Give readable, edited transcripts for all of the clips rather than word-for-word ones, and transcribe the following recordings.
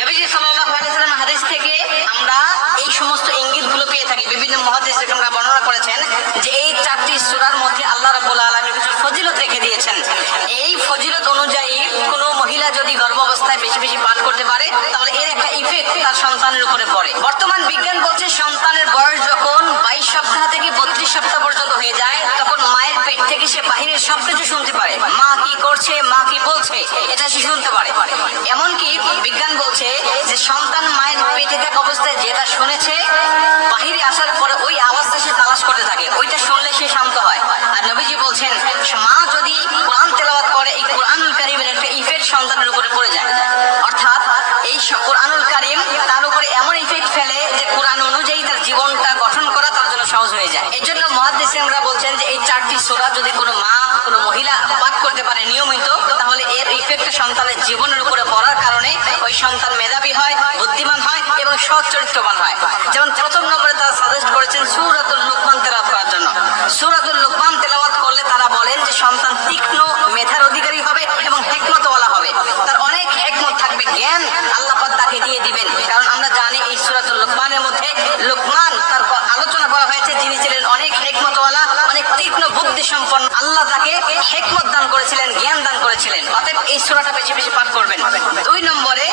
নবীজি সাল্লাল্লাহু আলাইহি ওয়াসাল্লাম হাদিস থেকে আমরা এই সমস্ত ইঙ্গিতগুলো পেয়ে থাকি। বিভিন্ন মুহাদ্দিস রাহিমাহুল্লাহ বর্ণনা করেছেন যে এই চারটি সূরার মধ্যে আল্লাহ রাব্বুল আলামিন কিছু ফজিলত রেখে দিয়েছেন। এই ফজিলত অনুযায়ী কোনো মহিলা যদি গর্ভ অবস্থায় বেশি বেশি পাঠ করতে পারে তাহলে এর একটা ইফেক্ট তার সন্তানের উপরে পড়ে। বর্তমান বিজ্ঞান বলছে সন্তানের বয়স যখন 22 সপ্তাহ থেকে 32 সপ্তাহ পর্যন্ত হয়ে যায় তখন মায়ের পেট থেকে সে বাহিরের সবকিছু শুনতে পারে। মা কি করছে, মা কি বলছে, এটা সে শুনতে পারে। এমনকি বিজ্ঞান বলছে যে সন্তান মায়ের পেটে থাকা অবস্থায় যেটা শুনেছে বাহিরে আসার পরে ওই আওয়াজটা সে তালাশ করতে থাকে, ওইটা শুনলে সে শান্ত হয়। আর নবীজি বলছেন মা যদি কোরআন তেলাওয়াত করে এই কোরআনুল কারীমের একটা ইফেক্ট সন্তানের উপরে পড়ে যায়। অর্থাৎ এই কোরআনুল কারীম তার উপরে এমন ইফেক্ট ফেলে যে কোরআন অনুযায়ী তার জীবনটা গঠন করা তার জন্য সহজ হয়ে যায়। এর জন্য মুহাদ্দিসিনরা বলছেন যে এই চারটি সূরা যদি কোনো মা কোনো মহিলা পাঠ করতে পারে নিয়মিত তাহলে এর ইফেক্ট সন্তানের জীবনের উপরে পড়ার কারণে ওই সন্তান মেধাবী হয়, বুদ্ধিমান হয় এবং সৎ চরিত্রবান হয়। যেমন প্রথম নম্বরে তারা সাজেস্ট করেছেন সূরাতুল লুকমান তেলাওয়াত করার জন্য। সূরাতুল লুকমান তেলাওয়াত করলে তারা বলেন যে সন্তান তীক্ষ্ণ মেধার অধিকারী হবে এবং হিকমতওয়ালা হবে, তার অনেক হিকমত থাকবে, জ্ঞান আল্লাহ পাক তাকে দিয়ে দিবেন। কারণ আমরা জানি এই সূরাতুল লুকমানের মধ্যে লুকমান তার আলোচনা করা হয়েছে যিনি ছিলেন অনেক হিকমতওয়ালা, অনেক তীক্ষ্ণ বুদ্ধি সম্পন্ন। আল্লাহ তাকে হিকমত দান করেছিলেন, জ্ঞান দান করেছিলেন। অতএব এই সূরাটা বেশি বেশি পাঠ করবেন। 2 নম্বরে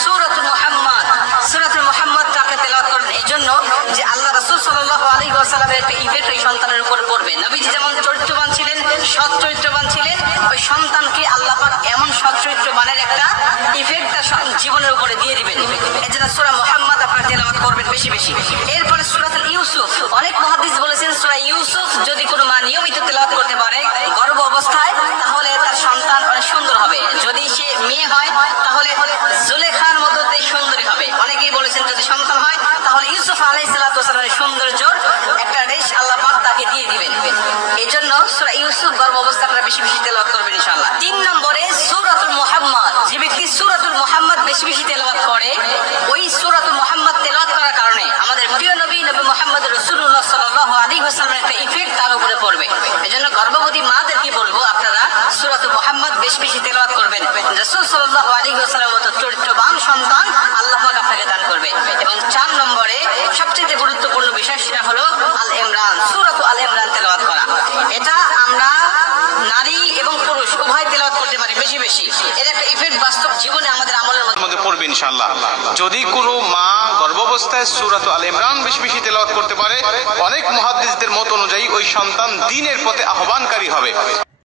সূরাতুল মুহাম্মদ। সূরাতুল মুহাম্মদ তাকে তেলাওয়াত করেন এই জন্য যে আল্লাহ রাসূল সাল্লাল্লাহু আলাইহি ওয়াসাল্লামের একটা ইফেক্ট ওই সন্তানের উপর পড়বে। নবীজি যেমন চরিত্রবান ছিলেন, সৎ চরিত্রবান ছিলেন, ওই সন্তানকে আল্লাহ পাক এমন সৎ চরিত্রবানের একটা ইফেক্ট তার জীবনের উপরে দিয়ে দিবেন। এজন্য সূরা মুহাম্মদ আপনারা তেলাওয়াত করবেন বেশি বেশি। এরপরে সূরাতুল ইউসুফ। অনেক মুহাদ্দিস বলেছেন সূরা ইউসুফ যদি কোনো মা নিয়মিত তেলাওয়াত করতে পারে গর্ভ অবস্থায় তাহলে তার সন্তান অনেক সুন্দর হবে। যদি সে মেয়ে হয় তাহলে জুলেখার মতো সুন্দরী হবে। অনেকেই বলেছেন যদি সন্তান হয় তাহলে ইউসুফ আলাইহিস সালাতু ওয়াস সালামের সৌন্দর্যর একটা রেশ আল্লাহ পাক তাকে দিয়ে দিবেন। এজন্য সূরা ইউসুফ গর্ভ অবস্থা আপনারা বেশি বেশি তেলাওয়াত করবেন ইনশাআল্লাহ। 3 নম্বরে সূরাতুল মুহাম্মদ। যে ব্যক্তি সূরাতুল মুহাম্মদ বেশি বেশি তেলাওয়াত করে ওই সূরাতুল মুহাম্মদ তেলাওয়াত করার কারণে আমাদের প্রিয় নবী মুহাম্মদ রাসূলুল্লাহ সাল্লাল্লাহু আলাইহি ওয়াসাল্লামের একটা ইফেক্ট তার উপরে পড়বে। এজন্য গর্ভবতী মাদেরকে বলবো আপনারা সূরাতুল মুহাম্মদ বেশি বেশি তেলাওয়াত করবেন। রাসূল সাল্লাল্লাহু আলাইহি ওয়াসাল্লামের মতো চরিত্রবান সন্তান আল্লাহ পাক আপনাকে দান করবে। এবং 4 নম্বরে সবচেয়ে গুরুত্বপূর্ণ বিষয় সেটা হলো আল ইমরান। সূরাতুল আল ইমরান তেলাওয়াত করা। এটা আমরা নারী এবং পুরুষ উভয় তেলাওয়াত করতে পারি বেশি বেশি। এর একটা ইফেক্ট বাস্তব জীবনে আমাদের আমলের মধ্যে পড়বে ইনশাআল্লাহ। যদি কোনো মা গর্ভাবস্থায় সূরাতুল আল ইমরান বেশি বেশি তেলাওয়াত করতে পারে অনেক মুহাদ্দিসদের মত অনুযায়ী ওই সন্তান দ্বীনের পথে আহ্বানকারী হবে।